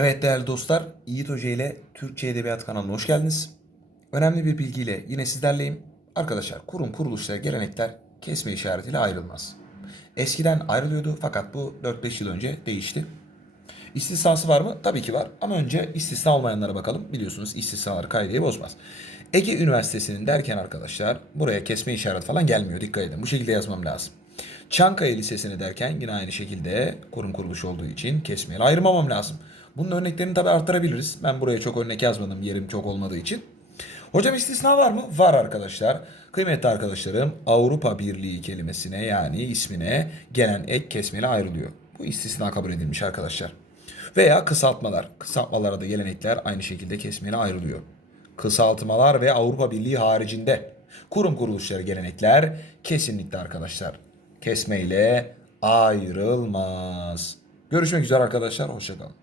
Evet değerli dostlar, Yiğit Hoca ile Türkçe Edebiyat kanalına hoş geldiniz. Önemli bir bilgiyle yine sizlerleyim. Arkadaşlar kurum, kuruluşlar, gelenekler kesme işaretiyle ayrılmaz. Eskiden ayrılıyordu fakat bu 4-5 yıl önce değişti. İstisnası var mı? Tabii ki var. Ama önce istisna olmayanlara bakalım. Biliyorsunuz istisnalar kaideyi bozmaz. Ege Üniversitesi'nin derken arkadaşlar buraya kesme işareti falan gelmiyor. Dikkat edin. Bu şekilde yazmam lazım. Çankaya Lisesi'ni derken yine aynı şekilde kurum kuruluş olduğu için kesmeyle ayırmamam lazım. Bunun örneklerini tabii arttırabiliriz. Ben buraya çok örnek yazmadım yerim çok olmadığı için. Hocam istisna var mı? Var arkadaşlar. Kıymetli arkadaşlarım Avrupa Birliği kelimesine yani ismine gelen ek kesmeli ayrılıyor. Bu istisna kabul edilmiş arkadaşlar. Veya kısaltmalar. Kısaltmalara da gelenekler aynı şekilde kesmeli ayrılıyor. Kısaltmalar ve Avrupa Birliği haricinde kurum kuruluşları gelenekler kesinlikle arkadaşlar kesmeyle ayrılmaz. Görüşmek üzere arkadaşlar. Hoşçakalın.